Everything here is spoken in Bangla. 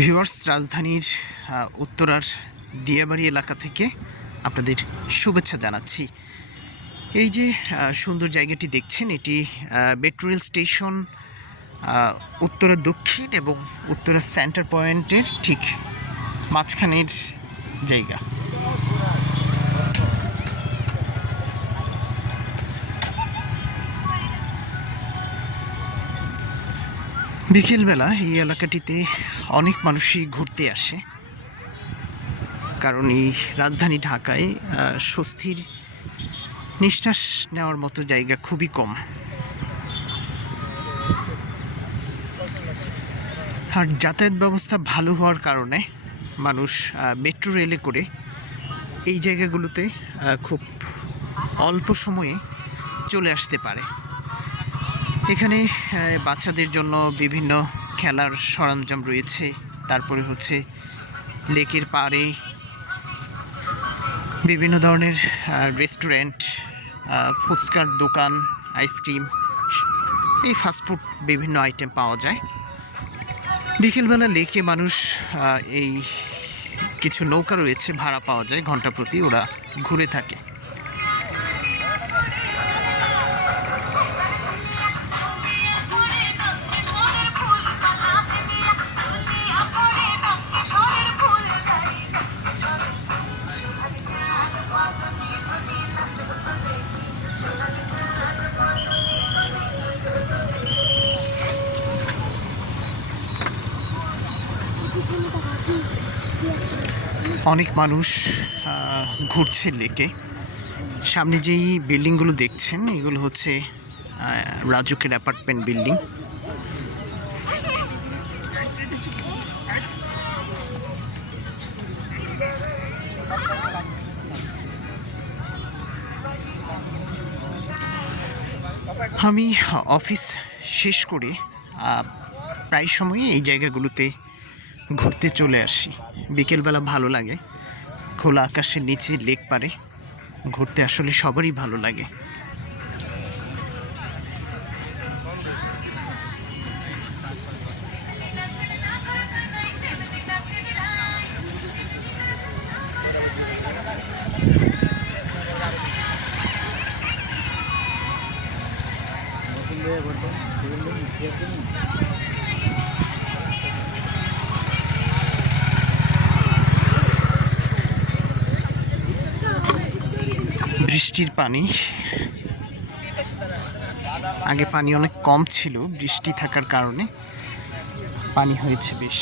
ভিউয়ার্স, রাজধানীর উত্তরার দিয়াবাড়ি এলাকা থেকে আপনাদের শুভেচ্ছা জানাচ্ছি। এই যে সুন্দর জায়গাটি দেখছেন, এটি মেট্রো রেল স্টেশন উত্তরের উত্তরা দক্ষিণ এবং উত্তরের সেন্টার পয়েন্টের ঠিক মাঝখানের জায়গা। বিকেলবেলা এই এলাকাটিতে অনেক মানুষই ঘুরতে আসে। কারণ এই রাজধানী ঢাকায় স্বস্তির নিঃশ্বাস নেওয়ার মতো জায়গা খুবই কম। আর যাতায়াত ব্যবস্থা ভালো হওয়ার কারণে মানুষ মেট্রো রেলে করে এই জায়গাগুলোতে খুব অল্প সময়ে চলে আসতে পারে। এখানে বাচ্চাদের জন্য বিভিন্ন খেলার সরঞ্জাম রয়েছে। তারপরে হচ্ছে লেকের পাড়ে বিভিন্ন ধরনের রেস্টুরেন্ট ফুচকার দোকান আইসক্রিম এই ফাস্টফুড বিভিন্ন আইটেম পাওয়া যায়। বিকেলবেলা লেকে মানুষ এই কিছু নৌকা রয়েছে, ভাড়া পাওয়া যায়, ঘণ্টা প্রতি ওরা ঘুরে থাকে। অনেক মানুষ ঘুরছে লেকে। সামনে যেই বিল্ডিংগুলো দেখছেন, এগুলো হচ্ছে রাজুকের অ্যাপার্টমেন্ট বিল্ডিং। আমি অফিস শেষ করে প্রায় সময়ই এই জায়গাগুলোতে ঘুরতে চলে আসি। বিকেলবেলা ভালো লাগে। খোলা আকাশের নিচে লেক পারে ঘুরতে আসলে সবারই ভালো লাগে। বৃষ্টির পানি। আগে পানি অনেক কম ছিল বৃষ্টি থাকার কারণে পানি হয়েছে বেশ।